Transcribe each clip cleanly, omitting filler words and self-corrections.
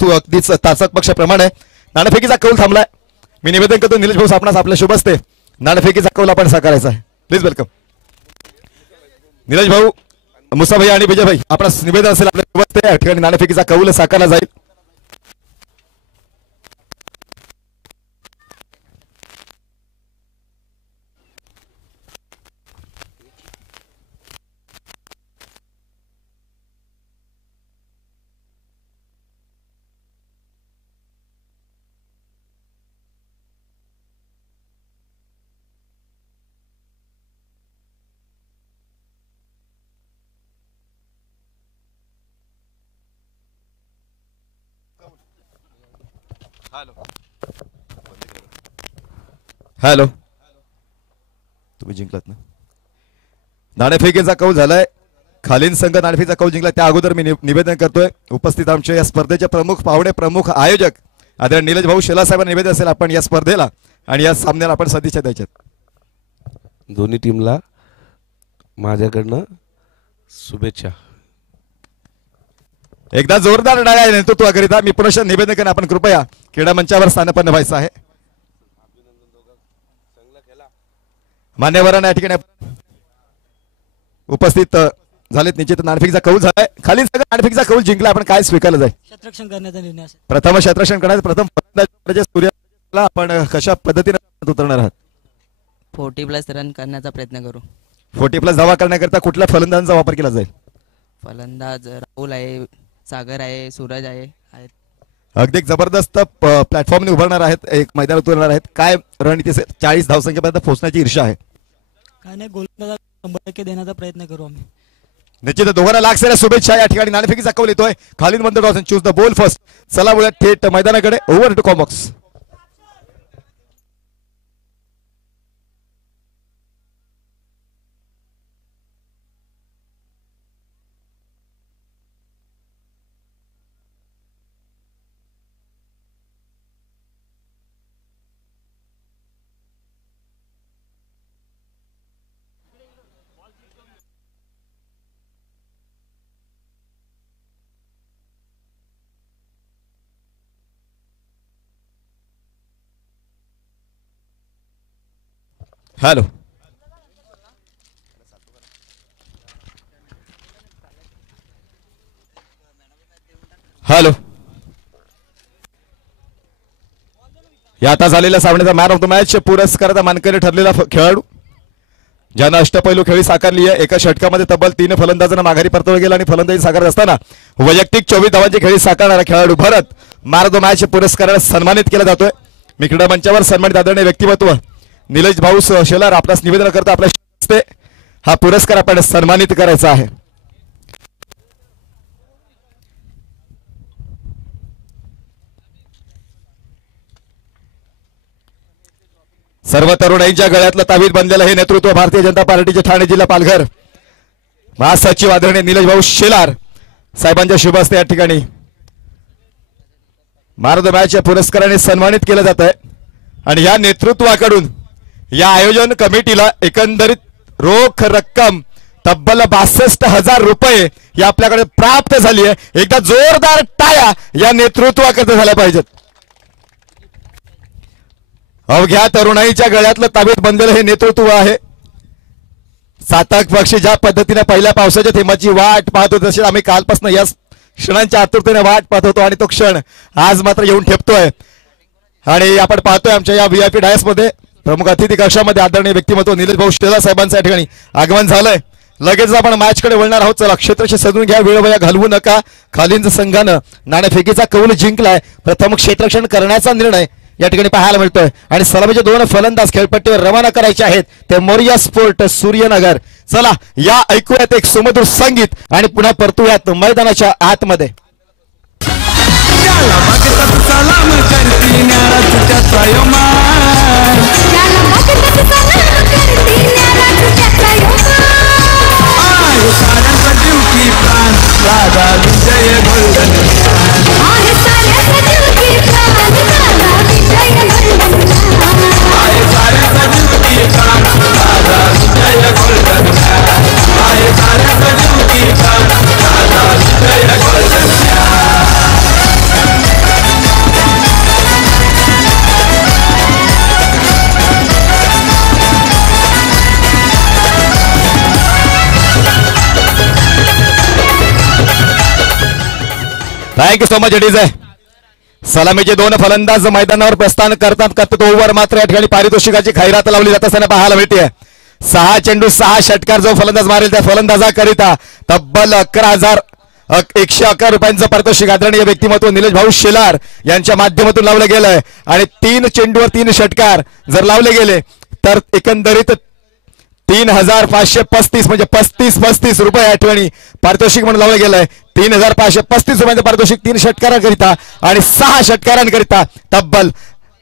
तू अगदीच ताचक पक्षाप्रमाणे नाणेफेकीचा कौल थांबलाय. मी निवेदन करतो निलेश भाऊ आपणास आपल्या शुभ असते नाणेफेकीचा कौल आपण साकारायचा आहे. प्लीज वेलकम निलेश भाऊ, मुसा भाई आणि विजय भाई. आपणास निवेदन असेल आपल्या शुभ असते या ठिकाणी नाणेफेकीचा कौल साकारला जाईल. हॅलो, तुम्ही जिंकलात ना. नाणेफेकीचा कौल झालाय. खालील संघ नाणेफेकीचा कौल जिंकला. त्या अगोदर मी निवेदन करतोय उपस्थित आमचे या स्पर्धेचे प्रमुख पाहुणे, प्रमुख आयोजक आदरणीय निलेश भाऊ शेलार साहेबांना निवेदन असेल आपण या स्पर्धेला आणि या सामन्याला आपण सदिच्छा द्यायच्यात. दोन्ही टीमला माझ्याकडनं शुभेच्छा. एकदा जोरदार टाळ्या नेतृत्वाकरिता मी पुनश्च निवेदन करेन आपण कृपया क्रीडा मंचावर स्थानपन्न व्हायचं आहे. मान्यवरांना या ठिकाणी उपस्थित झालेत. निश्चित नाणेफेकीचा कौल झालाय. खालील सगळं नाणेफेकीचा कौल जिंकला. आपण काय स्वीकारलं जाईल? क्षेत्ररक्षण करण्याचा निर्णय असेल. प्रथम क्षेत्ररक्षण करण्याचं प्रथम सूर्याला आपण कशा पद्धतीने उतरणार आहात? 40+ रन करण्याचा प्रयत्न करू. 40+ धावा करण्याकरता कुठल्या फलंदाजांचा वापर केला जाईल? फलंदाज राहुल आहे, सागर आहे, सूरज आहे. अगदी जबरदस्त प्लॅटफॉर्मने उभारणार आहेत, एक मैदान उतरणार आहेत. काय रणनीती 40 धावसंख्येपर्यंत पोहोचण्याची ईर्षा आहे? काय नाही, गोलंदाज 100% देण्याचा प्रयत्न करू आम्ही. निश्चित दोघांना लाख साऱ्या शुभेच्छा. या ठिकाणी नाणेफेकीचा कौल येतोय. खालीद मंदर चूज द बॉल फर्स्ट. चला बोला थेट मैदानाकडे. ओव्हर टू कॉमॉक्स. Hello, hello. या आता झालेल्या सामन्याचा मॅन ऑफ द मॅच पुरस्काराचा मानकरी ठरलेला खेळाडू ज्यानं अष्टपैलू खेळी साकारली आहे. एका षटकामध्ये तब्बल 3 फलंदाजांना माघारी परतवलं गेलं आणि फलंदाजी साकारत असताना वैयक्तिक 24 धावांची खेळी साकारणारा खेळाडू भरत मॅन ऑफ द मॅच पुरस्काराला सन्मानित केला जातोय. मी क्रीडा मंचावर सन्मानित आदरणीय व्यक्तिमत्व निलेश भाऊ शेलार आपल्यास निवेदन करता आपल्या हस्ते हा पुरस्कार आपण सन्मानित करायचा आहे. सर्व तरुणाईंच्या गळ्यातलं तावीज बनलेलं हे नेतृत्व भारतीय जनता पार्टीचे ठाणे जिल्हा पालघर महासचिव आदरणीय निलेश भाऊ शेलार साहेबांच्या शुभ हस्ते या ठिकाणी मॅन ऑफ द मॅच या पुरस्काराने सन्मानित केलं जात आहे. आणि या नेतृत्वाकडून या आयोजन कमिटीला एकंदरीत रोख रक्कम तब्बल 62,000 रुपये ही आपल्याकडे प्राप्त झाली आहे. एकदा जोरदार टाळ्या या नेतृत्वाकरता झाल्या पाहिजेत. अवघ्या तरुणाईच्या गळ्यातलं ताबीत बनलेलं हे नेतृत्व आहे. सातक पक्षी ज्या पद्धतीने पहिल्या पावसाच्या थेंबाची वाट पाहत होतो तशी आम्ही कालपासून या क्षणांच्या आतुरतेने वाट पाहत होतो आणि तो क्षण आज मात्र येऊन ठेपतोय. आणि आपण पाहतोय आमच्या या VIP डायस मध्ये प्रमुख अतिथी कक्षामध्ये आदरणीय व्यक्तिमत्व निलेश भाऊ शेलार साहेबांच्या ठिकाणी आगमन झालंय. लगेच आपण मॅच कडे वळणार आहोत. चला क्षेत्रशी सजून घ्या, वेळ वया घालवू नका. खालींच संघानं नाणेफेकीचा कौल जिंकलाय. प्रथम क्षेत्ररक्षण करण्याचा निर्णय या ठिकाणी पाहायला मिळतोय आणि सलामीचे 2 फलंदाज खेळपट्टीवर रवाना करायचे आहेत. ते मोरिया स्पोर्ट सूर्यनगर. चला या ऐकूयात एक सुमधुर संगीत आणि पुन्हा परतूयात मैदानाच्या आतमध्ये. Thank you so much DJ. सलामीचे दोन फलंदाज मैदानावर प्रस्थान करतात तो ओव्हर मात्र या ठिकाणी पारितोषिकाची खैरात लावली जात असताना पाहायला मिळते. 6 चेंडू 6 षटकार जो फलंदाज मारेल त्या फलंदाजाकरिता तब्बल 11,111 रुपयांचं पारितोषिक आदरणीय व्यक्तिमत्व निलेश भाऊ शेलार यांच्या माध्यमातून लावलं गेलंय. आणि 3 चेंडूवर 3 षटकार जर लावले गेले तर एकंदरीत 3,535 म्हणजे 35 रुपये या ठिकाणी पारितोषिक म्हणून लावलं गेलंय. 3,535 रुपयांचं पारितोषिक 3 षटकारांकरिता आणि 6 षटकारांकरिता तब्बल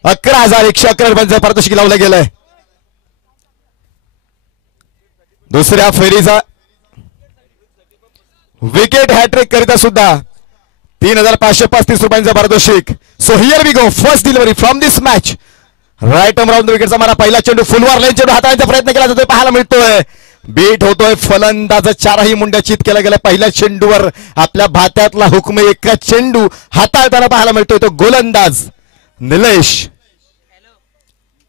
11,111 रुपयांचं पारितोषिक लावलं गेलंय. दुसऱ्या फेरीचा विकेट हॅट्रिक करिता सुद्धा 3,535 रुपयांचं पारितोषिक. So here we go. First delivery from this match. Right arm round विकेटचा मारा. पहिला चेंडू फुलवार लाईन चेंडू हाताळण्याचा प्रयत्न केला जातोय पाहायला मिळतोय. बीट होतोय फलंदाज. 4ही मुंड्या चित केल्या गेल्या. पहिल्या चेंडूवर आपल्या भात्यातला हुकमे एका चेंडू हाताळताना पाहायला मिळतोय तो गोलंदाज निलेश.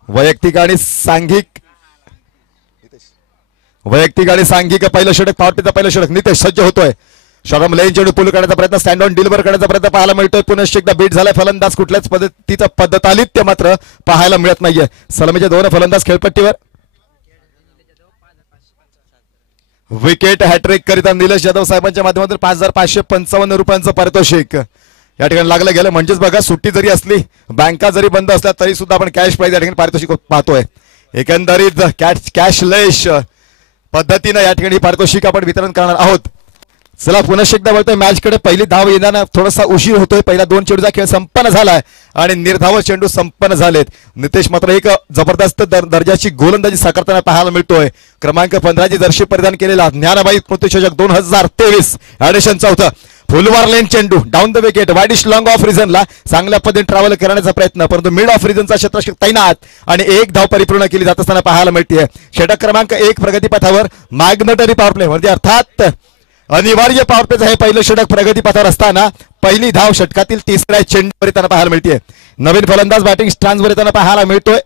वैयक्तिक आणि सांघिक पहिलं षटक पावटीचं पहिलं षटक. नितेश सज्ज होतोय. शॉर्ट लेन चेंडू पुल करण्याचा प्रयत्न. स्टँड ऑन डिलिव्हर करण्याचा प्रयत्न पाहायला मिळतोय. पुन्हा एकदा बीट झालाय फलंदाज. कुठल्याच पद्धतीचं पद्धतालित्य मात्र पाहायला मिळत नाहीये. सलामीचे दोन फलंदाज खेळपट्टीवर. विकेट हॅट्रिक करिता निलेश जाधव साहेबांच्या माध्यमातून 5,555 रुपयांचं पारितोषिक या ठिकाणी लागलं गेलं. म्हणजेच बघा सुट्टी जरी असली बँका जरी बंद असल्या तरी सुद्धा आपण कॅश प्राईज या ठिकाणी पारितोषिक पाहतोय. एकंदरीत कॅशलेस पद्धतीनं या ठिकाणी पारितोषिक आपण वितरण करणार आहोत. चला पुन्हा एकदा बोलतोय मॅच कडे. पहिली धाव येताना थोडासा उशीर होतोय. पहिला 2 चेंडूचा खेळ संपन्न झालाय आणि निर्धाव चेंडू संपन्न झालेत. नितेश मात्र एक जबरदस्त दर्जाची गोलंदाजी साकारताना पाहायला मिळतोय. क्रमांक 15 जर्सी परिधान केलेला ज्ञानाबाई स्मृतिचषक 2023 ॲडिशन चौथं. फुलवार लेन चेंडू down the wicket. Widish long off रिझनला चांगल्या पद्धतीने ट्रॅव्हल करण्याचा प्रयत्न परंतु मिड ऑफ रिझनचा क्षेत्ररक्षक तैनात आणि एक धाव परिपूर्ण केली जात असताना पाहायला मिळते. षटक क्रमांक 1 प्रगतीपथावर मॅग्नेटरी पॉवर प्ले म्हणजे अर्थात अनिवार्य पॉवर प्लेचं हे पहिलं षटक प्रगतीपथावर असताना पहिली धाव षटकातील 3ऱ्या चेंडूवर येताना पाहायला मिळते. नवीन फलंदाज बॅटिंग स्टॅन्सवर येताना पाहायला मिळतोय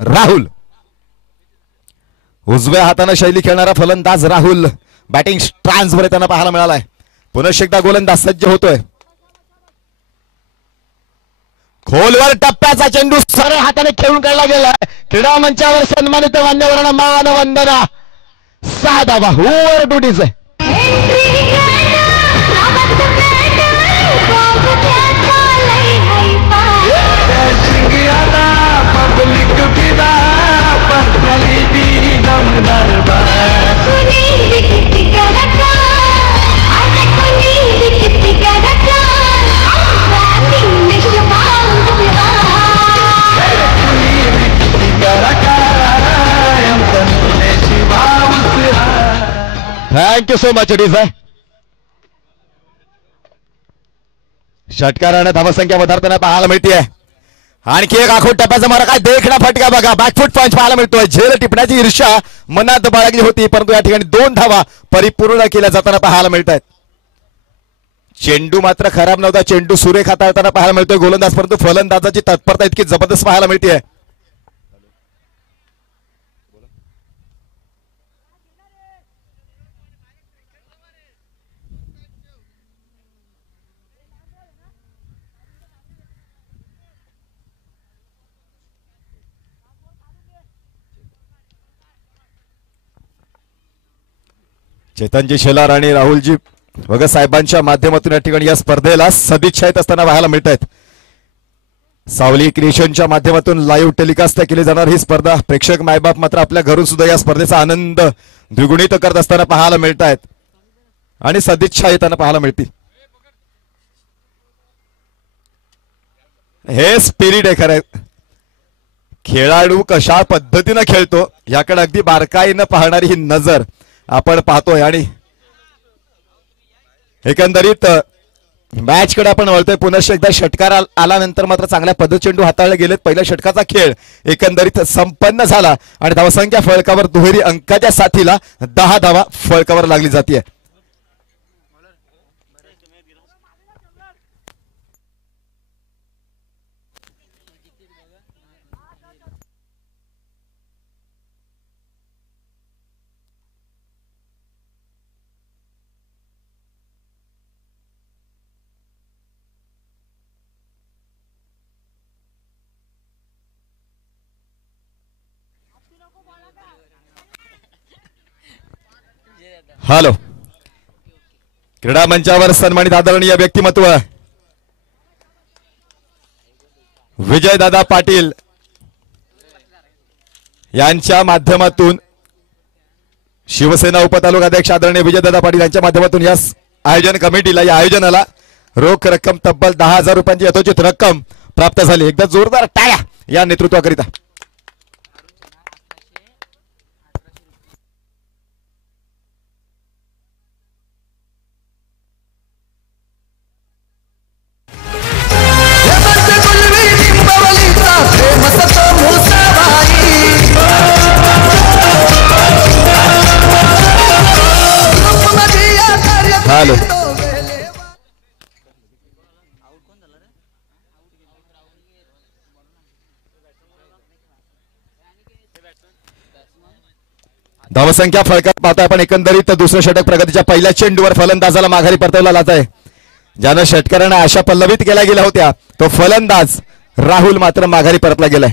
राहुल. उजव्या हाताने शैली खेळणारा फलंदाज राहुल बॅटिंग स्टॅन्सवर येताना पाहायला मिळालाय. पुन्हा एकदा गोलंदाज सज्ज होतोय. खोलवर टप्प्याचा चेंडू सरळ हाताने खेळून काढला गेला. क्रीडा मंचावर सन्मानित मान्यवरांना मानवंदना. 6 धावा ओव्हर ड्युटीज आहे. Thank you so much DJ. षटकाराने धावसंख्या વધારताना पाहायला मिळते. आणखी एक आखोट टप्प्याचा मारा. काय देखणा फटका बघा. बॅकफुट पंच पाहायला मिळतोय. झेल टिपण्याची ईर्ष्या मनात बाळगली होती परंतु या ठिकाणी 2 धावा परिपूर्ण केल्या जाताना पाहायला मिळत आहेत. चेंडू मात्र खराब नव्हता. चेंडू सुरेख हाताळताना पाहायला मिळतोय गोलंदाज परंतु फलंदाजाची तत्परता इतकी जबरदस्त पाहायला मिळते. चेतनजी शेलार आणि राहुलजी भगत साहेबांच्या माध्यमातून या ठिकाणी या स्पर्धेला सदिच्छा येत असताना पाहायला मिळत आहेत. सावली क्रिएशनच्या माध्यमातून लाईव्ह टेलिकास्ट केली जाणार ही स्पर्धा प्रेक्षक मायबाप मात्र आपल्या घरून सुद्धा या स्पर्धेचा आनंद द्विगुणित करत असताना पाहायला मिळत आहेत आणि सदिच्छा येताना पाहायला मिळतील. हे स्पिरिट आहे खरं. खेळाडू कशा पद्धतीनं खेळतो याकडे अगदी बारकाईनं पाहणारी ही नजर आपण पाहतोय आणि एकंदरीत मॅच कडे आपण वळतोय. पुन्हा एकदा षटकार आल्यानंतर मात्र चांगल्या पद्धत चेंडू हाताळले गेलेत. पहिल्या षटकाचा खेळ एकंदरीत संपन्न झाला आणि धावसंख्या फळकावर दुहेरी अंकाच्या साथीला 10 धावा फळकावर लागली जाते. हॅलो, क्रीडा मंचावर सन्मानित आदरणीय व्यक्तिमत्व विजयदादा पाटील यांच्या माध्यमातून, शिवसेना उपतालुकाध्यक्ष आदरणीय विजयदादा पाटील यांच्या माध्यमातून या आयोजन कमिटीला, या आयोजनाला रोख रक्कम तब्बल 10,000 रुपयांची यथोचित रक्कम प्राप्त झाली. एकदा जोरदार टाळ्या या नेतृत्वाकरिता. हॅलो, धावसंख्या फळकत पाहताय आपण. एकंदरीत दुसरं षटक प्रगतीच्या पहिल्या चेंडूवर फलंदाजाला माघारी परतवला जात आहे. ज्यानं षटकारांना आशा पल्लवित केल्या गेल्या होत्या तो फलंदाज राहुल मात्र माघारी परतला गेलाय.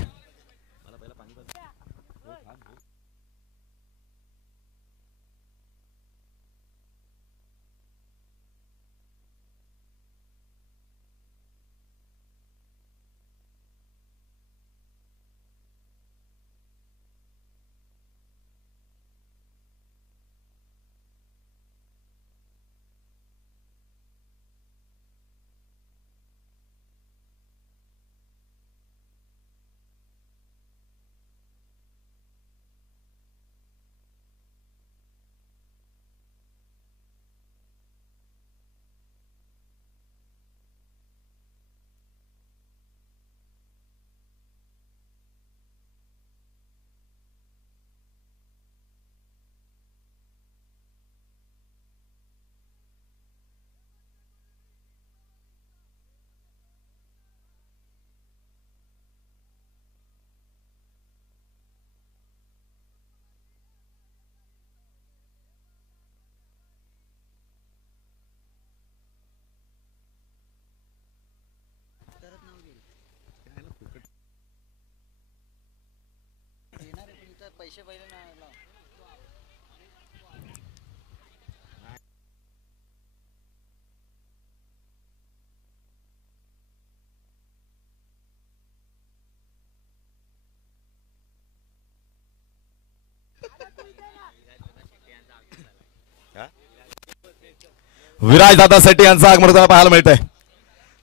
विराजदादासाठी यांचा आगमन होताना पाहायला मिळतंय.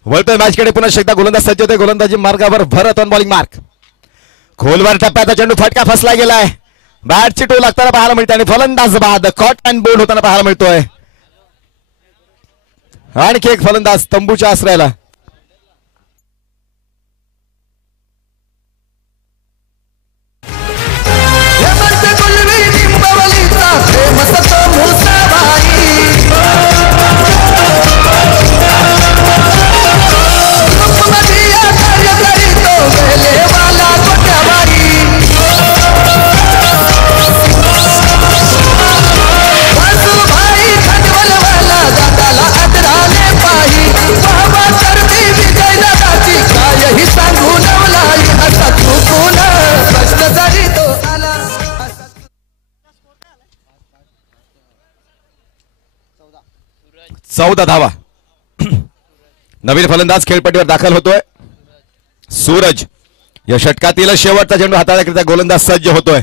वळतोय मॅचकडे पुन्हा एकदा गोलंदाज सज्ज होते. गोलंदाजी मार्गावर भरत ऑन बॉलिंग मार्क. खोलवर टप्प्याचा चेंडू फटका फसला गेलाय. बॅटची टो लागताना पाहायला मिळते आणि फलंदाज बाद कॉट अँड बोल्ड होताना पाहायला मिळतोय. आणखी एक फलंदाज तंबूच्या आश्रयाला. चौदा धावा. नवीन फलंदाज खेळपट्टीवर दाखल होतोय. सूरज या षटकातील शेवटचा चेंडू हाताळण्याकरिता गोलंदाज सज्ज होतोय.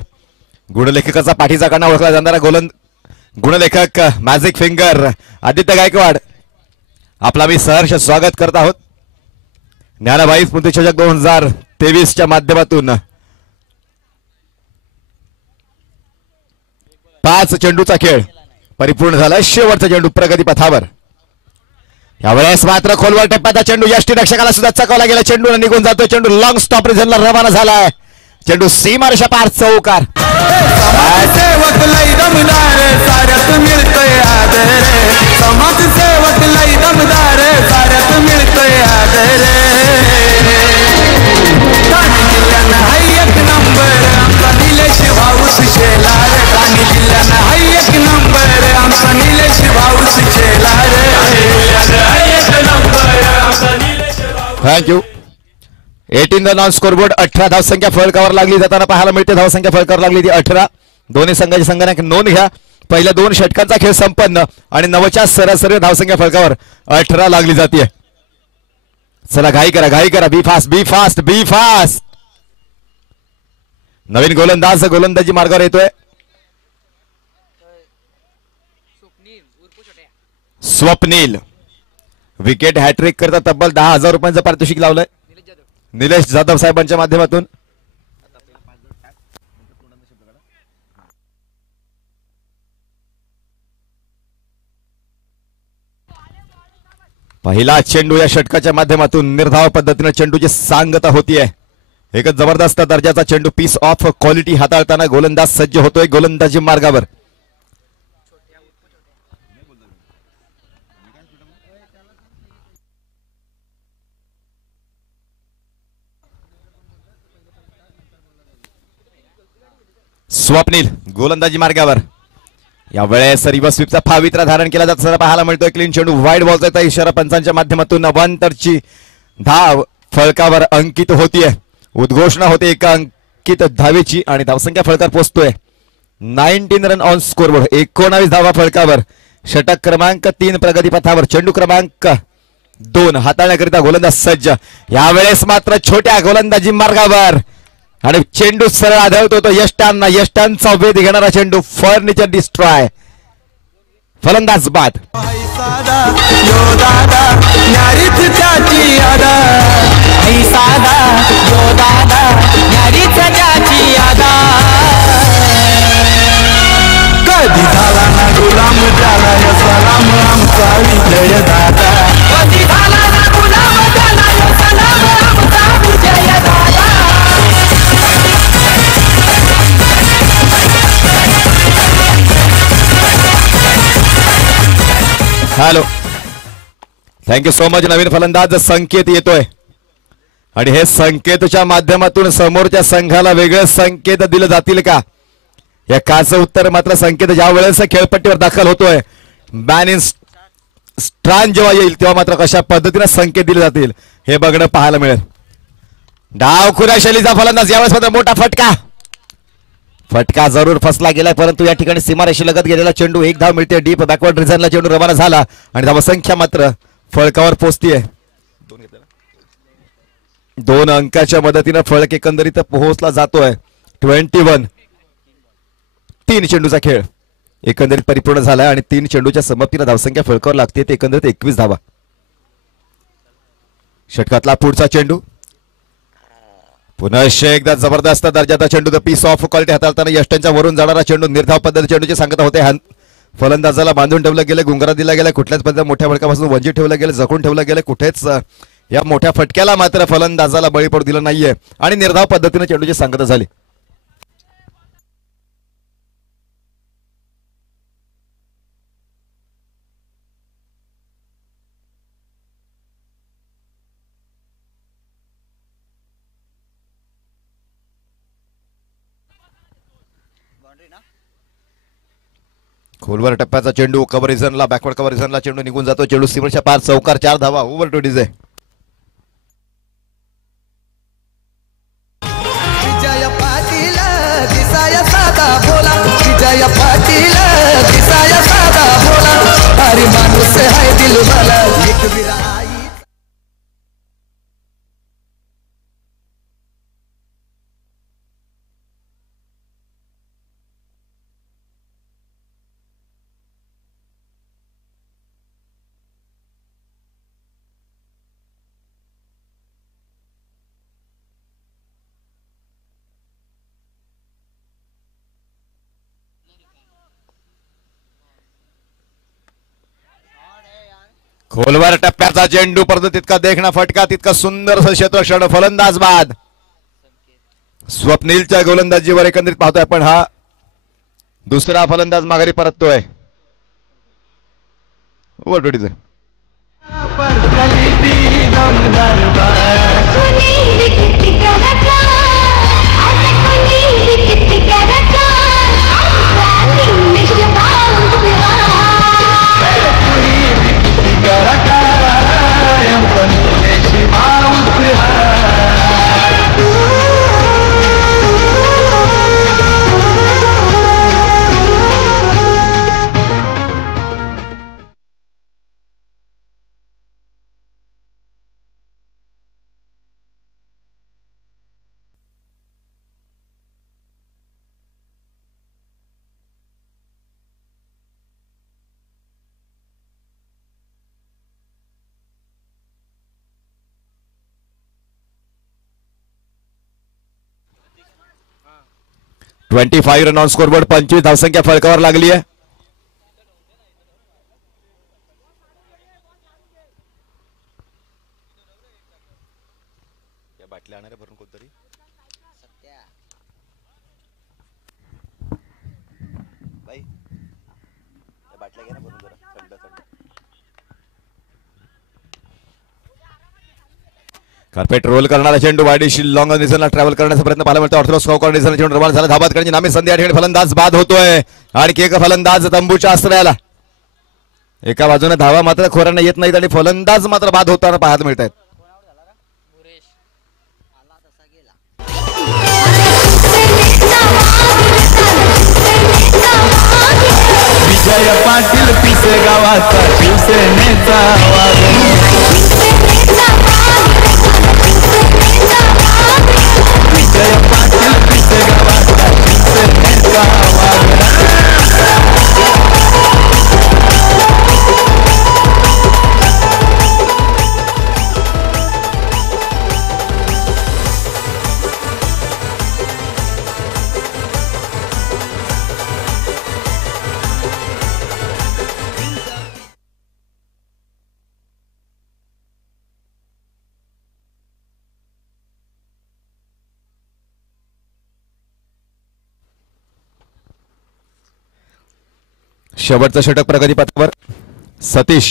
गुणलेखकाचा पाठीचा कणा ओळखला जाणारा गुणलेखक मॅजिक फिंगर आदित्य गायकवाड आपला मी सहर्ष स्वागत करत आहोत. ज्ञानाबाई स्मृतिचषक 2023 च्या माध्यमातून 5 चेंडूचा खेळ परिपूर्ण झाला. शेवटचा चेंडू प्रगती पथावर. यावेळेस मात्र खोलवर टप्प्याचा चेंडू यष्टीरक्षकाला सुद्धा चकवला गेला. चेंडू निघून जातोय. चेंडू लॉंग स्टॉप रिझनला रवाना झालाय. चेंडू सीमारेषा पार चौकार. थँक्यू. 18 the non scoreboard. 18 धावसंख्या फलकावर लागली जाताना पाहायला मिळते. धावसंख्या फलकावर लागली ती 18. दोन्ही संघाची संघाने नोंद घ्या. पहिल्या 2 षटकांचा खेळ संपन्न आणि 9च्या सरासरी धावसंख्या फलकावर 18 लागली जाते. चला घाई करा बी फास्ट. नवीन गोलंदाज गोलंदाजी मार्गावर येतोय. स्वप्नील विकेट हॅट्रिक करता तब्बल 10,000 रुपयांचं पारितोषिक लावलंय निलेश जाधव साहेबांच्या माध्यमातून. पहिला चेंडू या षटकाच्या माध्यमातून निर्धाव पद्धतीने चेंडूची सांगता होतीये. एकच जबरदस्त दर्जाचा चेंडू पीस ऑफ क्वालिटी हाताळताना गोलंदाज सज्ज होतोय गोलंदाजी मार्गावर. स्वप्नील गोलंदाजी मार्गावर. या वेळेस रिव्हर्स स्वीपचा फावित्रा धारण केला जात असताना पाहायला मिळतोय. क्लीन चेंडू वाईड बॉलचा इशारा पंचांच्या माध्यमातून अवांतरची धाव फलकावर अंकित होतीये. उद्घोषणा होते एका अंकित धावेची आणि धावसंख्या फलकावर पोहोचतोय 19 रन ऑन स्कोरबोर्ड. 19 धावा फलकावर. षटक क्रमांक 3 प्रगतीपथावर. चेंडू क्रमांक 2 हाताळण्याकरिता गोलंदाज सज्ज. यावेळेस मात्र छोट्या गोलंदाजी मार्गावर आणि चेंडू सरळ आढळतो तो यष्टांचा वेध घेणारा चेंडू. Furniture destroy. फलंदाज बाद. कधी झाला ना गुलाम झाला या सलाम आमचा विजय दादा. कधी झाला ना गुलाम झाला या सलाम आमचा विजय दादा. Hello thank you so much. नवीन फलंदाज संकेत येतोय आणि हे संकेतच्या माध्यमातून समोरच्या संघाला वेगळे संकेत दिले जातील का या काचं उत्तर मात्र संकेत ज्या वेळेस खेळपट्टीवर दाखल होतोय बॅन इन स्ट्रान जेव्हा येईल तेव्हा मात्र कशा पद्धतीने संकेत दिले जातील हे बघणं पाहायला मिळेल. डावखुऱ्या शैलीचा फलंदाज यावेळेस मात्र मोठा फटका जरूर फसला गेलाय परंतु या ठिकाणी सीमारेषेलगत गेलेला चेंडू. 1 धाव मिळते. डीप बॅकवर्ड रिझनला चेंडू रवाना झाला आणि धावसंख्या मात्र फलकावर पोहोचतीये. 2 अंकाच्या मदतीने फलक एकंदरीत पोहोचला जातोय 21. 3 चेंडूचा खेळ एकंदरीत परिपूर्ण झालाय आणि 3 चेंडूच्या समाप्तीला धावसंख्या फलकावर लागते ते एकंदरीत 21 धावा. षटकातला पुढचा चेंडू. पुन्हा एकदा जबरदस्त दर्जाचा चेंडू. द पीस ऑफ क्वालिटी हाताळताना यष्टांच्या वरून जाणारा चेंडू. निर्धाव पद्धती चेंडूची सांगता होते. फलंदाजाला बांधून ठेवलं गेलं. गुंगारा दिला गेला. कुठल्याच पद्धतीने मोठ्या फटक्यापासून वंचित ठेवलं गेलं. जखून ठेवलं गेलं. कुठेच या मोठ्या फटक्याला मात्र फलंदाजाला बळी पडू दिलं नाहीये आणि निर्धाव पद्धतीने चेंडूची सांगता झाली. खोलवर टप्प्याचा चेंडू. कव्हर रिझनला बॅकवर्ड कव्हर रिझनला चेंडू निघून जातो. चेंडू सीमेच्या पार. चौकार. 4 धावा. Over to DJ. Vijay Patil दिसाया साधा बोला. विजय पाटील दिसाया साधा बोला. अरे माणूस आहे दिल मला. एक विराई. खोलवर टप्प्याचा चेंडू. परंतु तितका देखणा फटका. तितका सुंदर क्षेत्ररक्षण. फलंदाज बाद. स्वप्नीलच्या गोलंदाजीवर एकंदरीत पाहतोय आपण हा दुसरा फलंदाज माघारी परततोय. Over to DJ. 25 run on scoreboard. 25 धावसंख्या फळकावर लागली आहे. कार्पेट रोल करणारा चेंडू वाईडशी लॉंग डिस्टन्सला ट्रॅव्हल करण्याचा प्रयत्न पाहायला मिळतो. ऑर्थोडॉक्स कॉर्नर डिस्टन्स चेंडू रवाना झाला. धाबात करण्याची नामी संधी या ठिकाणी फलंदाज बाद होतोय. आणखी एक फलंदाज तंबूच्या आश्रयाला. एका बाजूने धावा मात्र खोऱ्यांना येत नाहीत आणि फलंदाज मात्र बाद होताना पाहायला मिळत आहेत. विजय पाटील पिसे गावाचा शिवसेनेचा विजय पाटील पिसे गावाचा शिवसेनेचा शेवटचं षटक प्रगतीपथावर. सतीश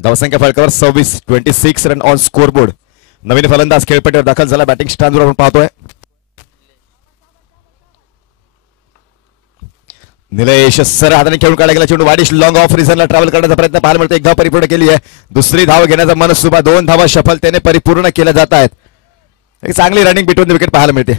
धावसंख्या फळकावर 26 रन ऑन स्कोरबोर्ड. नवीन फलंदाज खेळपट्टीवर दाखल झाला. बॅटिंग स्टँडवर आपण पाहतोय. निलेश सर हाताने खेळून काढला गेला चेंडू वाडिश लॉंग ऑफ रिझनला ट्रॅव्हल करण्याचा प्रयत्न पाहायला मिळतो. एक धाव परिपूर्ण केली आहे. दुसरी धाव घेण्याचा मनसुबा. 2 धावा सफलतेने परिपूर्ण केल्या जात आहेत. एक चांगली रनिंग बिटवीन द विकेट पाहायला मिळते.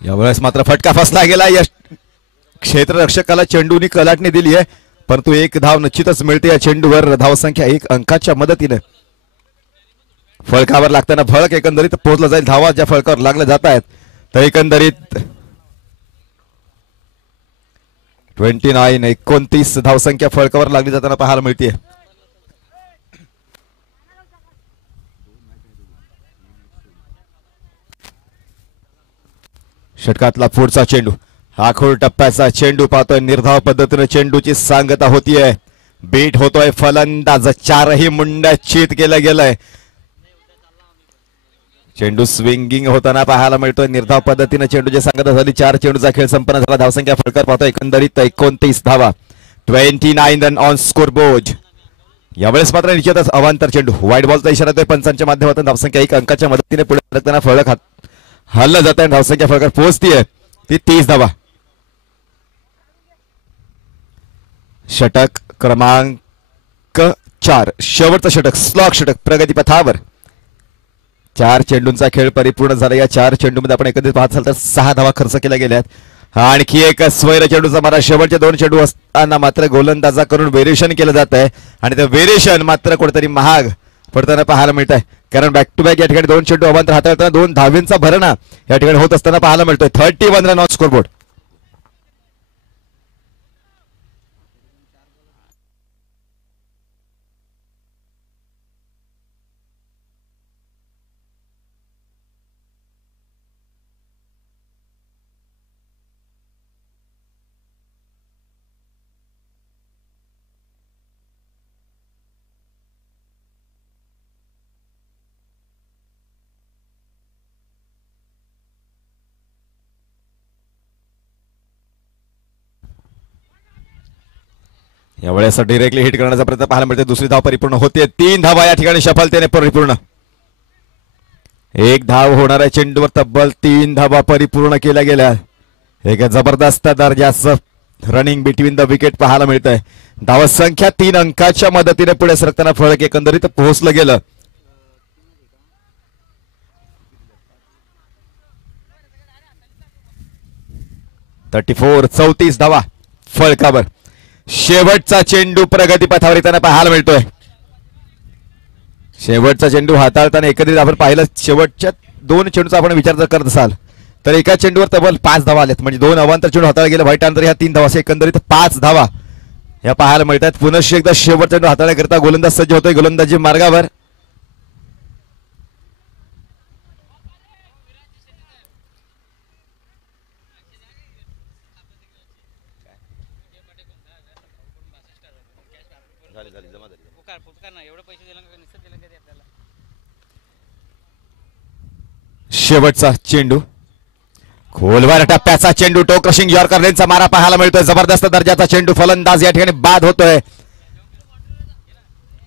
यावेळेस मात्र फटका फसला गेला. या क्षेत्ररक्षकाला चेंडूनी कलाटणी दिली आहे परंतु एक धाव निश्चितच मिळते या चेंडूवर. धावसंख्या 1 अंकाच्या मदतीने फळकावर लागताना फळक एकंदरीत पोहोचला जाईल. धावा ज्या फळकावर लागल्या जात आहेत तर एकंदरीत 29 धावसंख्या फळकावर लागली जाताना पाहायला मिळते. षटकातला पुढचा चेंडू. आखूड टप्प्याचा चेंडू पाहतोय. निर्धाव पद्धतीने चेंडूची सांगता होतीये. बीट होतोय फलंदाज. 4ही मुंड्या चित केलं गेलंय. चेंडू स्विंगिंग होताना पाहायला मिळतोय. निर्धाव पद्धतीने चेंडूची सांगता झाली. 4 चेंडूचा खेळ संपन्न झाला. धावसंख्या फळकर पाहतोय एकंदरीत 29 धावा. 29 रन ऑन स्कोर बोर्ड. यावेळेस मात्र निश्चितच अवांतर चेंडू. व्हाईट बॉलचा इशारा देतोय पंचांच्या माध्यमातून. धावसंख्या 1 अंकाच्या मदतीने पुढे सरकताना फळक हल्ला जात आहे. धावसंख्या फळकर पोहोचतीये ती 30 धावा. षटक क्रमांक 4 शेवटचं षटक स्लॉग षटक प्रगतीपथावर. 4 चेंडूंचा खेळ परिपूर्ण झाला. या 4 चेंडूमध्ये आपण एकत्रित पाहत असाल तर 6 धावा खर्च केल्या गेल्यात. आणखी एक स्वैर चेंडूचा मारा. शेवटचे 2 चेंडू असताना मात्र गोलंदाजा करून व्हेरिएशन केलं जात आहे आणि ते व्हेरिएशन मात्र कुठेतरी महाग पडताना पाहायला मिळत आहे. कारण बॅक टू बॅक या ठिकाणी 2 चेंडू अवांतर हाताळताना 2 धावींचा भरणा या ठिकाणी होत असताना पाहायला मिळतोय. 31 रन ऑन स्कोरबोर्ड. यावेळेस डिरेक्टली हिट करण्याचा प्रयत्न पाहायला मिळते. दुसरी धाव परिपूर्ण होते. 3 धावा या ठिकाणी सफलतेने परिपूर्ण. 1 धाव होणाऱ्या चेंडूवर तब्बल 3 धावा परिपूर्ण केल्या गेल्या. एक जबरदस्त दर्जाचं रनिंग बिटवीन द विकेट पाहायला मिळत आहे. धावसंख्या 3 अंकाच्या मदतीने पुढे सरकताना फळक एकंदरीत पोहोचलं गेलं. .34 34 धावा फळकावर. शेवटचा चेंडू प्रगतीपथावर येताना पाहायला मिळतोय. शेवटचा चेंडू हाताळताना एकंदरीत आपण पाहिलं शेवटच्या 2 चेंडूचा आपण विचार जर करत असाल तर एका चेंडूवर तब्बल 5 धावा आल्यात म्हणजे 2 अवांतर चेंडू हाताळले गेले वाईट अंतर ह्या 3 धावा एकंदरीत 5 धावा या पाहायला मिळतात. पुनश्च एकदा शेवटचा चेंडू हाताळण्याकरिता गोलंदाज सज्ज होतोय. गोलंदाजी मार्गावर शेवटचा चेंडू खोलवर टप्प्याचा चेंडू टो क्रशिंग यॉर्कर लेनचा मारा पाहायला मिळतोय. जबरदस्त दर्जाचा चेंडू फलंदाज या ठिकाणी बाद होतोय.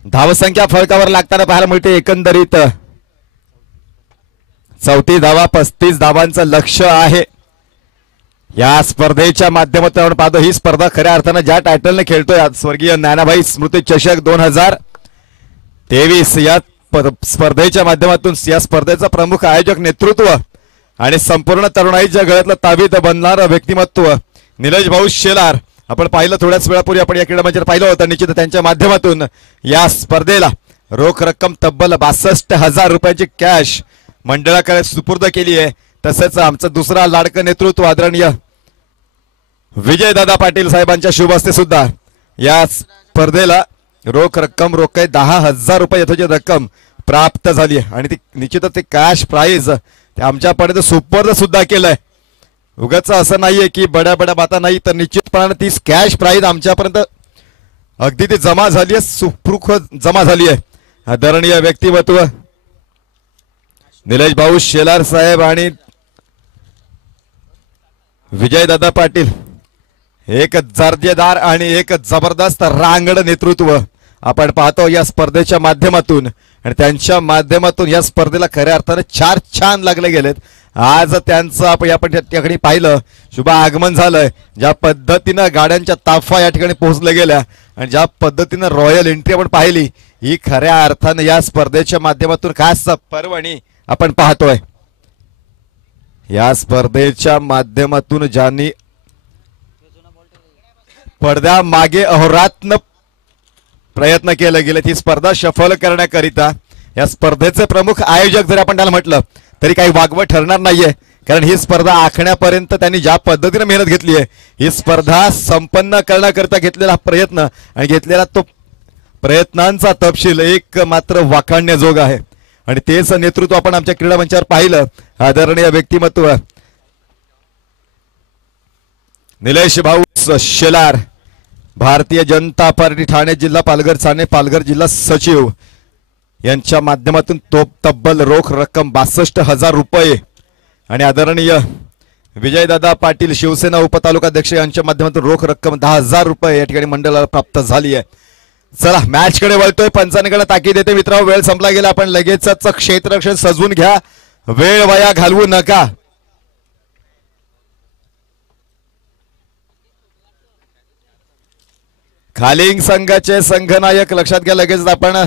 धावसंख्या फलकावर लागताना पाहायला मिळते एकंदरीत 34 धावा 35 धावांचं लक्ष आहे या स्पर्धेच्या माध्यमातून. आपण पाहतो ही स्पर्धा खऱ्या अर्थानं ज्या टायटलने खेळतोय स्वर्गीय नानाभाई स्मृती चषक 2023 या स्पर्धेच्या माध्यमातून या स्पर्धेचा प्रमुख आयोजक नेतृत्व आणि संपूर्ण तरुणाईच्या गळ्यातलं ताबीत बनणारं व्यक्तिमत्व निलेश भाऊ शेलार आपण पाहिलं थोड्याच वेळापूर्वी आपण या क्रीडा मंचावर पाहिलं होतं. निश्चित त्यांच्या माध्यमातून या स्पर्धेला रोख रक्कम तब्बल 62,000 रुपयाची कॅश मंडळाकडे सुपूर्द केली आहे. तसंच आमचं दुसरा लाडकं नेतृत्व आदरणीय विजयदादा पाटील साहेबांच्या शुभ हस्ते सुद्धा या स्पर्धेला रोख रक्कम रोख 10,000 रुपये यथोचित रक्कम प्राप्त झाली आहे आणि ती निश्चितच ते कॅश प्राइज ते आमच्यापर्यंत सुपूर्द सुद्धा केलंय. उगाच असं नाहीये की बड्या बड्या बाता नाही तर निश्चितपणाने ती कॅश प्राइज आमच्यापर्यंत अगदी ती जमा झाली आहे सुखरूप जमा झाली आहे. आदरणीय व्यक्तिमत्व निलेश भाऊ शेलार साहेब आणि विजयदादा पाटील एक दर्जेदार आणि एक जबरदस्त रांगड नेतृत्व आपण पाहतो या स्पर्धेच्या माध्यमातून आणि त्यांच्या माध्यमातून या स्पर्धेला खऱ्या अर्थाने 4 छान लागले गेलेत. आज त्यांचं आपण या ठिकाणी पाहिलं शुभ आगमन झालंय. ज्या पद्धतीनं गाड्यांच्या ताफा या ठिकाणी पोहोचल्या गेल्या आणि ज्या पद्धतीनं रॉयल एंट्री आपण पाहिली ही खऱ्या अर्थाने या स्पर्धेच्या माध्यमातून खास पर्वणी आपण पाहतोय. या स्पर्धेच्या माध्यमातून ज्यांनी पडद्या मागे अहोरात्र प्रयत्न केले गेले ती स्पर्धा सफल करण्याकरिता या स्पर्धेचे प्रमुख आयोजक जर आपण त्याला म्हटलं तरी काही वागवं ठरणार नाहीये. कारण ही स्पर्धा आखण्यापर्यंत त्यांनी ज्या पद्धतीने मेहनत घेतली आहे ही स्पर्धा संपन्न करण्याकरिता घेतलेला प्रयत्न आणि घेतलेला तो प्रयत्नांचा तपशील एक मात्र वाखाणण्याजोग आहे आणि तेच नेतृत्व आपण आमच्या क्रीडा मंचावर पाहिलं. आदरणीय व्यक्तिमत्व निलेश भाऊ शेलार भारतीय जनता पार्टी ठाणे जिल्हा पालघर ठाणे पालघर जिल्हा सचिव यांच्या माध्यमातून तो तब्बल रोख रक्कम 62,000 रुपये आणि आदरणीय विजयदादा पाटील शिवसेना उपतालुकाध्यक्ष यांच्या माध्यमातून रोख रक्कम 10,000 रुपये या ठिकाणी मंडळाला प्राप्त झाली आहे. चला मॅच कडे वळतोय. पंचांकडे ताकीद देते मित्रांनो वेळ संपला गेला. आपण लगेचच क्षेत्ररक्षण सजवून घ्या वेळ वाया घालवू नका. खालिंग संघाचे संघनायक लक्षात घ्या लगेच आपण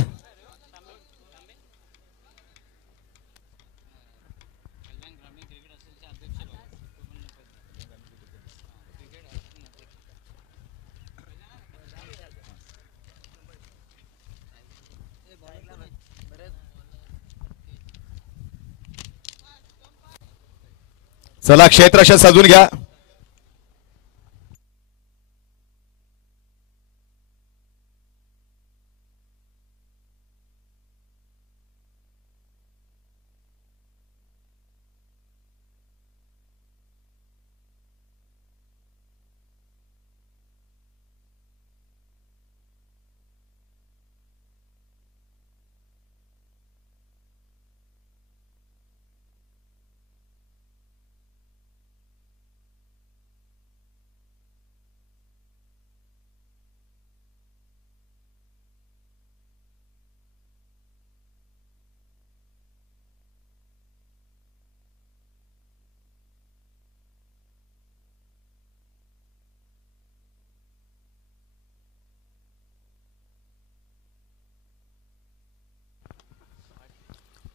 चला क्षेत्ररक्षण सजवून घ्या.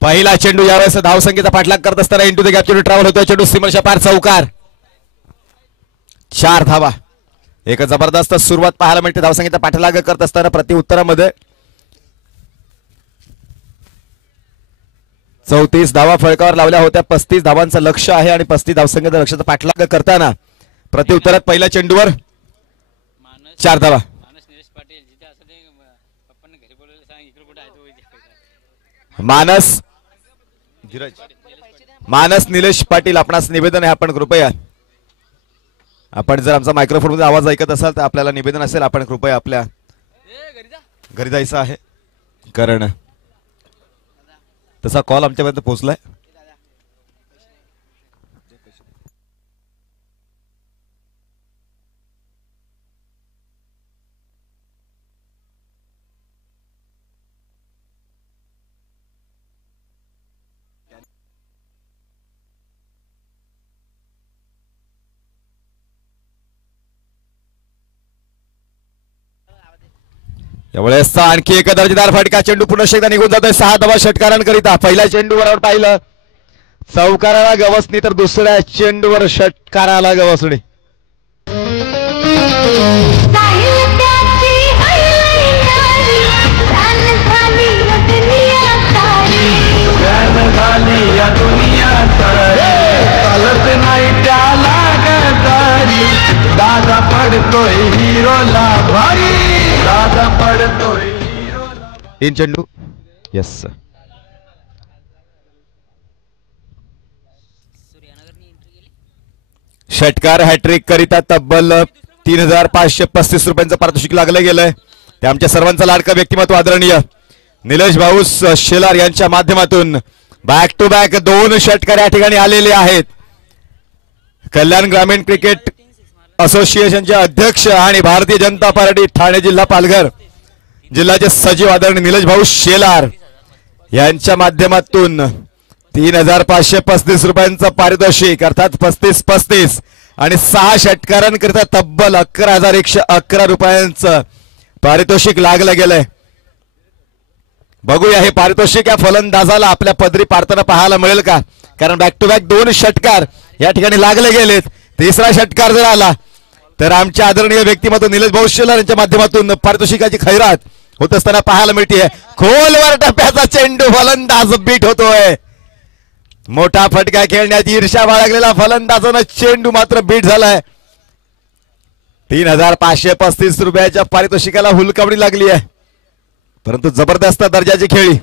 पहिला चेंडू यावेळेस धावसंख्येचा पाठलाग करत असताना इंटू द गॅप चेंडू ट्रॅव्हल होतोय. चेंडू सीमारेषा पार चौकार 4 धावा. एक जबरदस्त सुरुवात पाहायला मिळते धावसंख्येचा पाठलाग करत असताना प्रति उत्तरामध्ये 34 धावा फळकावर लावल्या होत्या. 35 धावांचं लक्ष आहे आणि 35 धावसंख्येच्या लक्ष्याचा पाठलाग करताना प्रत्युत्तरात पहिल्या चेंडूवर 4 धावा. मानस निलेश पाटील आपणास निवेदन आहे, आपण कृपया आपण जर आमचा मायक्रोफोन मध्ये आवाज ऐकत असाल तर आपल्याला निवेदन असेल, आपण कृपया आपल्या घरी जायचं आहे कारण तसा कॉल आमच्यापर्यंत पोहोचलाय. यावेळेस आणखी एक दर्जेदार फटका. चेंडू पुन्हा एकदा निघून जातोय 6 धावा षटकारांकरिता. पहिल्या चेंडूवर पाहिलं चौकाराला गवसणी तर दुसऱ्या चेंडूवर षटकाराला गवसणी. दादा पडतोय हिरोला भारी, दादा पडतोय हिरोला. 3 चेंडू. येस षटकार हॅट्रिक करिता तब्बल 3535 रुपयांचं पारितोषिक लागलं गेलंय. ते आमच्या सर्वांचं लाडकं व्यक्तिमत्व आदरणीय निलेश भाऊ शेलार यांच्या माध्यमातून बॅक टू बॅक 2 षटकार या ठिकाणी आलेले आहेत. कल्याण ग्रामीण क्रिकेट असोसिएशनचे अध्यक्ष आणि भारतीय जनता पार्टी ठाणे जिल्हा पालघर जिल्ह्याचे सचिव आदरणीय निलेश भाऊ शेलार यांच्या माध्यमातून 3535 रुपयांचं पारितोषिक अर्थात 35-35 आणि 6 षटकारांकरिता तब्बल 11,111 रुपयांचं पारितोषिक लागलं गेलंय. बघूया हे पारितोषिक या फलंदाजाला आपल्या पदरी पारताना पाहायला मिळेल का, कारण बॅक टू बॅक 2 षटकार या ठिकाणी लागले गेलेत. 3रा षटकार जर आला तर आमच्या आदरणीय व्यक्तिमत्व निलेश भाऊ शेलार यांच्या माध्यमातून पारितोषिकाची खैरात होत असताना पाहायला मिळते. खोलवर टप्प्याचा चेंडू फलंदाज बीट होतोय. मोठा फटका खेळण्यात ईर्ष्या बाळगलेला फलंदाजानं चेंडू मात्र बीट झालाय. 3535 रुपयाच्या पारितोषिकाला हुलकावणी लागली आहे, परंतु जबरदस्त दर्जाची खेळी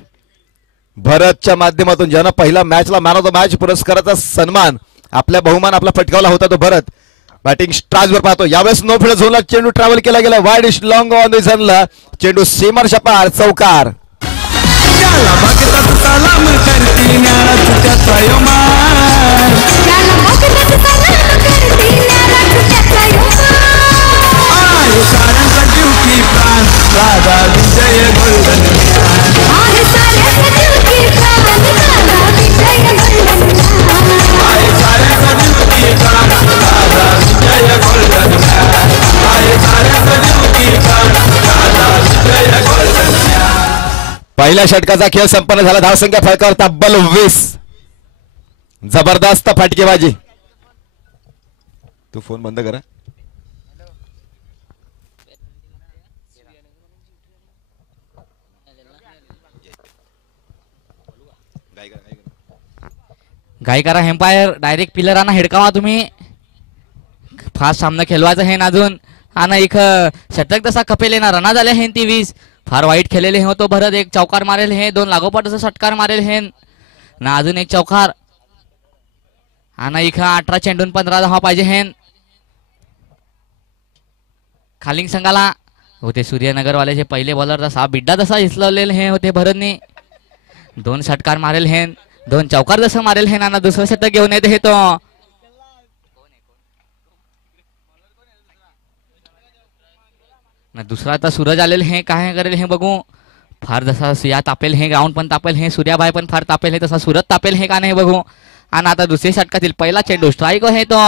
भरतच्या माध्यमातून ज्यानं पहिला मॅचला मॅन ऑफ द मॅच पुरस्काराचा सन्मान आपला बहुमान आपला फटकावला होता तो भरत बॅटिंग स्ट्राइकवर पाहतो. यावेळेस नो फिल्ड झोनला चेंडू ट्रॅव्हल केला गेला. वाईड इश लॉंग ऑन द झनला चेंडू सीमारेषा पार चौकार. पहिल्या षटकाचा खेळ संपन्न झाला. धावसंख्या फळकावर तब्बल 20. जबरदस्त फटकेबाजी. तू फोन बंद करा. घाई करा एम्पायर डायरेक्ट पिलरांना हिडकावा तुम्ही. फास्ट सामना खेळवायचा हे अजून आणि एक षटक तसा कपेल येणार रना झाले हे 20. फार वाईट खेळलेले हे तो भरत. एक चौकार मारेल हे 2 लागोपाठ षटकार मारेल हे ना अजून एक चौकार आणि इथं 18 चेंडून 15 धावा पाहिजे हे. खालिंग संघाला होते सूर्यनगरवाल्याचे पहिले बॉलर तसा बिड्डा तसा हिसलवलेले हे होते भरतनी. 2 षटकार मारेल हे 2 चौकार जसं मारेल हे ना दुसरं षटक घेऊन येते हे तो. दुसरा आता सूरज आलेले हे काय करेल हे बघू. फार जसा सुया तापेल हे ग्राउंड पण तापेल हे सूर्याबाई पण फार तापेल हे तसा सूरज तापेल हे का नाही बघू. आणि आता दुसऱ्या षटकातील पहिला चेंडू स्ट्राईक हे तो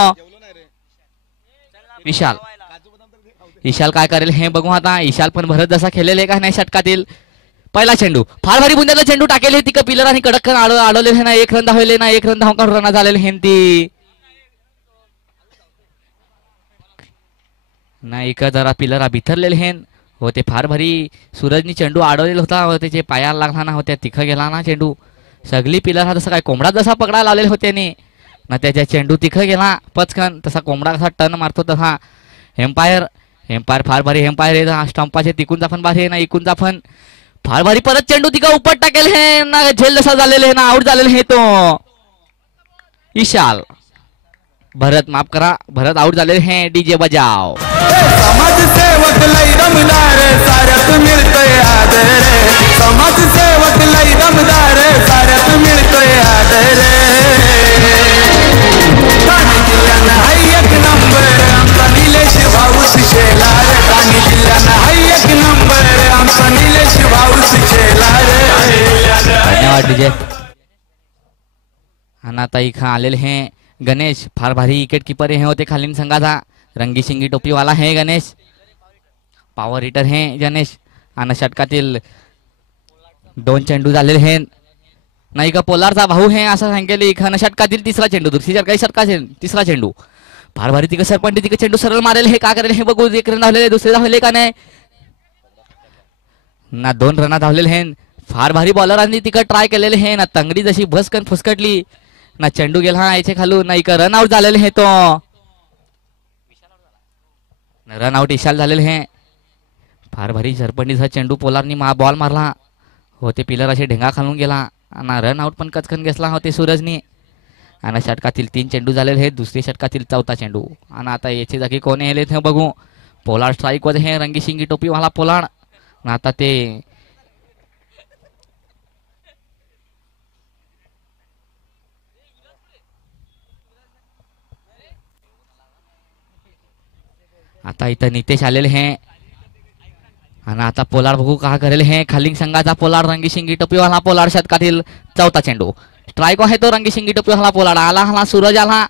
विशाल काय करेल हे बघू. आता विशाल पण भरत जसा खेळलेले का नाही षटकातील पहिला चेंडू फार भारी बुंद्याला चेंडू टाकेल हे तिक पिलर आणि कडक अडवले हे ना. 1 रन धावले ना 1 रन धावून रन झालेले हे ती नाही का जरा पिलर बिथरलेले हे होते. फार भारी सूरजनी चेंडू अडवलेला होता त्याचे पायाला लागला ना होत्या तिखं गेला ना चेंडू सगळी पिलर हा जसा काय कोंबडा जसा पकडायला लावलेले होते ना त्याच्या चेंडू तिखं गेला पचकन तसा कोंबडा कसा टर्न मारतो तसा एम्पायर एम्पायर फार भारी एम्पायर आहे हा स्टंपाचे तिकूनचा पण भारी आहे ना इकूनचा पण फार भारी परत चेंडू तिका उपट टाकेल हे ना झेल जसा झालेले आहे ना आउट झालेले हे तो ईशाल भरत माफ करा भरत आउट झालेले हे डीजे बजाव समाजसेवक लई दमदार साऱ्यात मिळतोय आदर समाजसेवक लई दमदार साऱ्यात मिळतोय आदर ठाणे जिल्ह्यानं हाय एक नंबर आमचा निलेश भाऊस शेलार ठाणे जिल्ह्यानं हाय एक नंबर आमचा निलेश भाऊस शेलार धन्यवाद डीजे आणि आता इथं आलेले हे गणेश फार भारी विकेट कीपर हे होते खालीन संघाचा रंगी शिंगी टोपीवाला हे गणेश पॉवर हिटर हे गणेश आणि षटकातील 2 चेंडू झालेले हे नाही का पोलारचा भाऊ हे असं सांगितले इथं षटकातील तिसरा चेंडू दुसरी षटकातील तिसरा चेंडू फार भारी तिकडे सरपंच तिकडे चेंडू सरळ मारेल हे का करेल हे बघू एक रन धावलेले दुसरे धावले का नाही ना 2 रन धावलेले हे फार भारी बॉलरांनी तिकडे ट्राय केलेले हे ना तंगडी जशी भसकन फुसकटली ना चेंडू गेला याचे खालू नाही का रन आउट झालेले हे तो रन आउट इशाल झालेले हे फार भारी सरपंडीचा चेंडू पोलारनी बॉल मारला होते पिलर असे ढेंगा खालून गेला आणि रन आउट पण कचकन घेतला होते सूरजनी आणि षटकातील 3 चेंडू झालेले हे दुसरी षटकातील 4था चेंडू आणि आता याची जागी कोणी येले ते बघू पोलार स्ट्राईक वर हे रंगी शिंगी टोपीवाला पोलार आता ते आता इथं नितेश आलेले हे आणि आता पोलार बघू का करेल हे खाली संघाचा पोलार रंगी शिंगी टोपीवाला पोलार षटकातील 4था चेंडू स्ट्राईक आहे तो रंगी शिंगी टोपीवाला पोलार आला हाला सूरज आला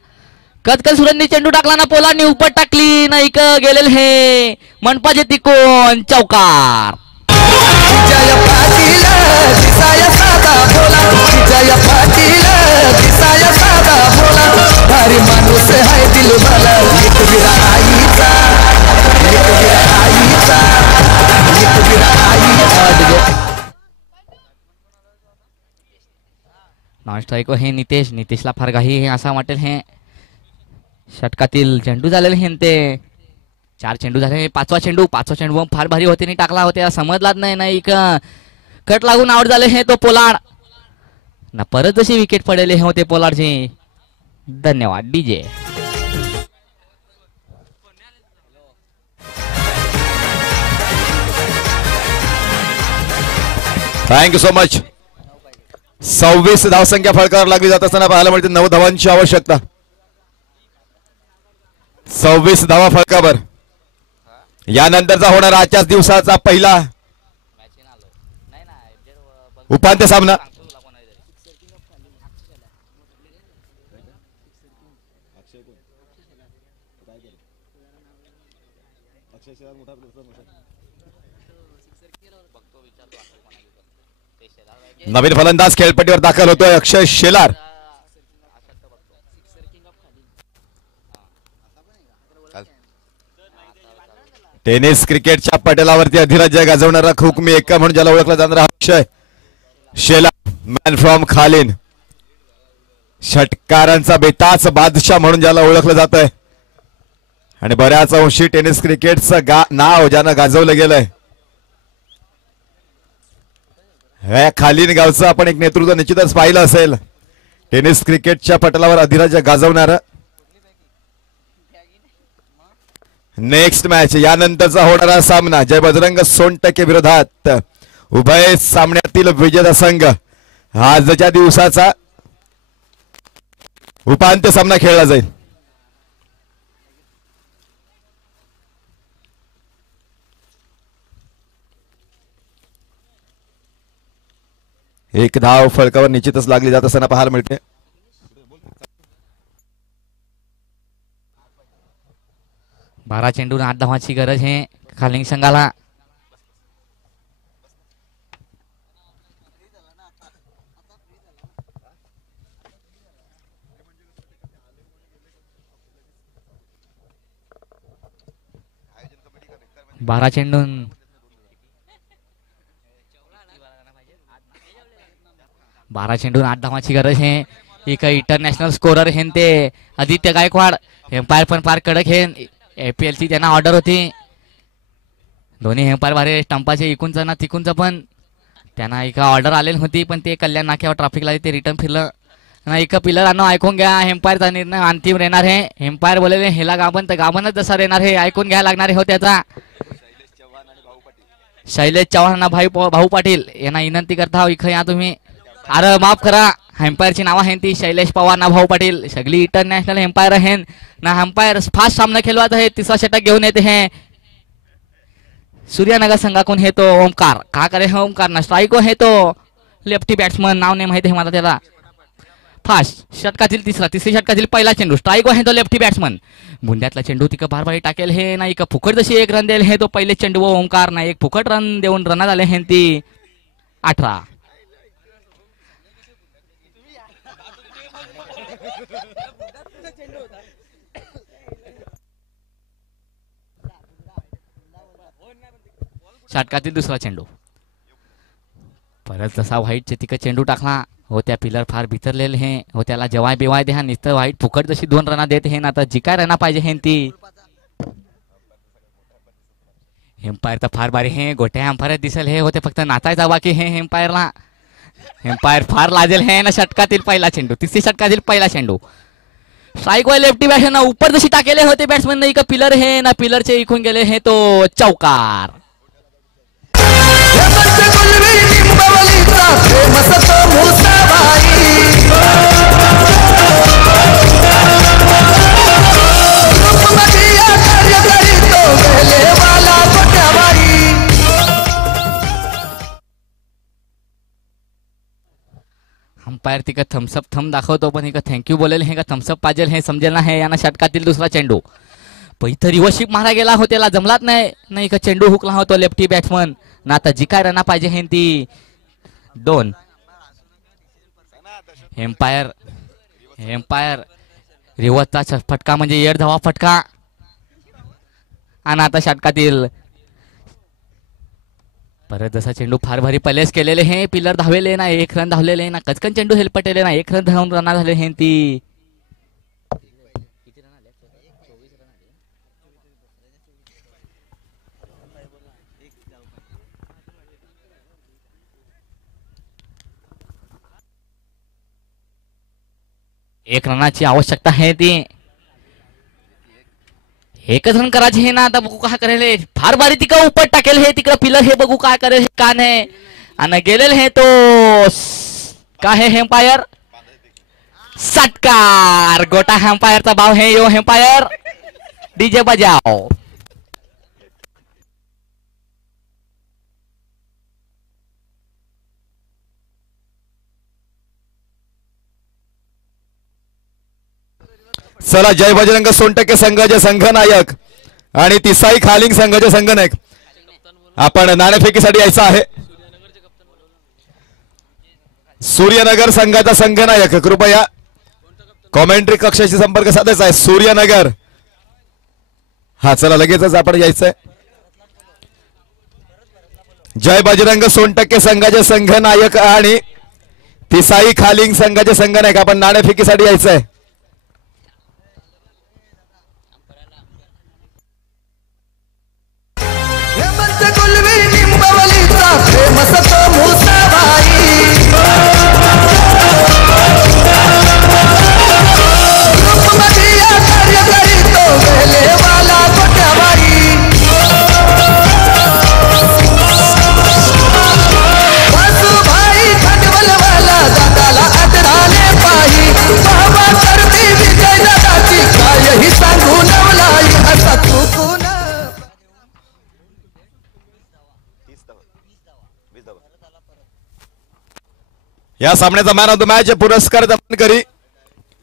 कचकन सूरजनी चेंडू टाकला ना पोलारनी उपट टाकली ना इक गेलेले हे मनपाचे तिकोन चौकार जय पाटील दिसाया साधा बोला जय पाटील दिसाया साधा बोला भारी माणूस हाय दिल मला एक विरा आईचा एक विरा आईचा एक विरा आईचा नॉन स्ट्राईक हे नितेशला फार घाई हे असं वाटेल हे षटकातील चेंडू झालेले हे ते 4 चेंडू झाले 5वा चेंडू फार भारी होते नाही टाकला होते समजलाच नाही कट लागून आउट झाले हे तो पोलाड ना परत जशी विकेट पडलेले हे होते पोलाडचे धन्यवाद डीजे थँक्यू सो मच 26 धावसंख्या फळकावर लागली जात असताना पाहायला मिळते 9 धावांची आवश्यकता 26 धावा फळकावर यानंतरचा होणारा आजच्याच दिवसाचा पहिला उपांत्य सामना नवीन फलंदाज खेळपट्टीवर दाखल होतोय अक्षय शेलार टेनिस क्रिकेटच्या पटलावरती अधिराज्य गाजवणारा हुकमी एका म्हणून ज्याला ओळखला जाणारा अक्षय शेलार मॅन फ्रॉम खालीन षटकारांचा बेताच बादशाह म्हणून ज्याला ओळखलं जात आहे आणि बऱ्याच अंशी टेनिस क्रिकेटचं नाव ज्यानं गाजवलं गेलंय ह्या खालीन गावचं आपण एक नेतृत्व निश्चितच पाहिलं असेल टेनिस क्रिकेटच्या पटलावर अधिराज्य गाजवणार नेक्स्ट मॅच यानंतरचा होणारा सामना जय बजरंग सोनटके विरोधात उभय सामन्यातील विजेता संघ आजच्या दिवसाचा उपांत्य सामना खेळला जाईल एक धाव फळकावर निश्चितच लागली जात असताना पाहायला मिळते 12 चेंडून 8 धावांची गरज आहे खालिंग संघाला बारा चेंडून 12 चेंडून 8 धावांची गरज आहे. एक इंटरनॅशनल स्कोरर हे ते आदित्य गायकवाड. एम्पायर पण फार कडक हे. APL ची त्यांना ऑर्डर होती. दोन्ही एम्पायर भारी स्टंपाचे इकूनचं ना तिकूनचं पण त्यांना एक ऑर्डर आलेली होती पण ते कल्याण नाक्यावर ट्रॅफिकला ते रिटर्न फिरलं ना. एक पिलरांनो ऐकून घ्या. एम्पायरचा निर्णय अंतिम राहणार आहे. एम्पायर बोलले हेला गाभण तर गाभणच जसा राहणार हे ऐकून घ्या लागणार हो त्याचा. शैलेश चव्हाण भाऊ पाटील यांना विनंती करता इथं या तुम्ही. अरे माफ करा एम्पायरची नाव आहे ती शैलेश पवार ना भाऊ पाटील. सगळी इंटरनॅशनल एम्पायर आहे ना. एम्पायर फास्ट सामना खेळवायचा आहे. तिसरा षटक घेऊन येते हैं सूर्यनगर संघाकडून हे तो ओमकार. का करे हे ओमकार ना स्ट्राईक है तो लेफ्टी बॅट्समन नाव नाही माहिती आहे मला त्याला. फास्ट षटकातील तिसरी षटकातील पहिला चेंडू स्ट्राईक आहे तो लेफ्टी बॅट्समन. बुंद्यातला चेंडू तिक बारबारी टाकेल हे ना. एक फुकट जशी एक रन देईल हे तो पहिले चेंडू ओमकार ना. एक फुकट रन देऊन रनात आले हे ती 18. षटकातील दुसरा चेंडू परत जसा व्हाईटचे तिकडे चेंडू टाकला हो त्या पिलर फार भितरलेले हे हो त्याला जेवाय बिवाय दे. हा नुसतं व्हाईट फुकट जशी 2 रना देत हे ना. आता जी काय रना पाहिजे हे ती. एम्पायर तर फार बारी हे. गोट्या एम्पायर दिसेल हे होते फक्त नाचायचा बाकी हे एम्पायरला. एम्पायर फार लाजेल हे ना. षटकातील पहिला चेंडू तिसरी षटकातील पहिला चेंडू स्ट्राईक वाय लेफ्टी बॅट्समॅन ना. ऊपर जशी टाकेले होते बॅट्समॅन एक पिलर हे ना. पिलरचे इकून गेले हे तो चौकार. अंपायर तिकडे थम्सअप थंब दाखवतो पण इकडे थँक्यू बोलेल हे का थम्सअप पाजेल हे समजेल ना हे. यांना षटकातील दुसरा चेंडू पहिलं रिवर्शिप मारा गेला हो त्याला जमलाच नाही का. चेंडू हुकला होतो लेफ्टी बॅट्समन ना. आता जी काय रना पाहिजे हे ती 2. एम्पायर रिवर्सचा फटका म्हणजे येड धावा फटका. आणि आता षटकातील परत जसा चेंडू फार भारी पलेस केलेले हे. पिलर धावेले ना. 1 रन धावलेले ना. कचकन चेंडू हेलपटेले ना. 1 रन धावून रना झाले हे ती. एक रनाची आवश्यकता आहे ती. 1च रन करायचे हे ना. आता बघू काय करेल. फार बारी तिकडे उपट टाकेल हे तिकडे पिलर हे बघू काय करेल का नाही. आणि गेलेल हे तो काय हे एम्पायर षटकार. गोटा एम्पायरचा भाव हे यो एम्पायर डीजे बजाव. चला जय बजरंग सोनटक्के संघाचे संघनायक आणि तिसाई खालिंग संघाचे संघनायक आपण नाणेफेकीसाठी यायचं आहे. सूर्यनगर संघाचा संघनायक कृपया कॉमेंट्री कक्षाशी संपर्क साधायचा आहे. सूर्यनगर हा चला लगेचच आपण यायचंय. जय बजरंग सोनटक्के संघाचे संघनायक आणि तिसाई खालिंग संघाचे संघनायक आपण नाणेफेकीसाठी यायचंय. या सामन्याचा मॅन ऑफ द मॅच पुरस्कार करी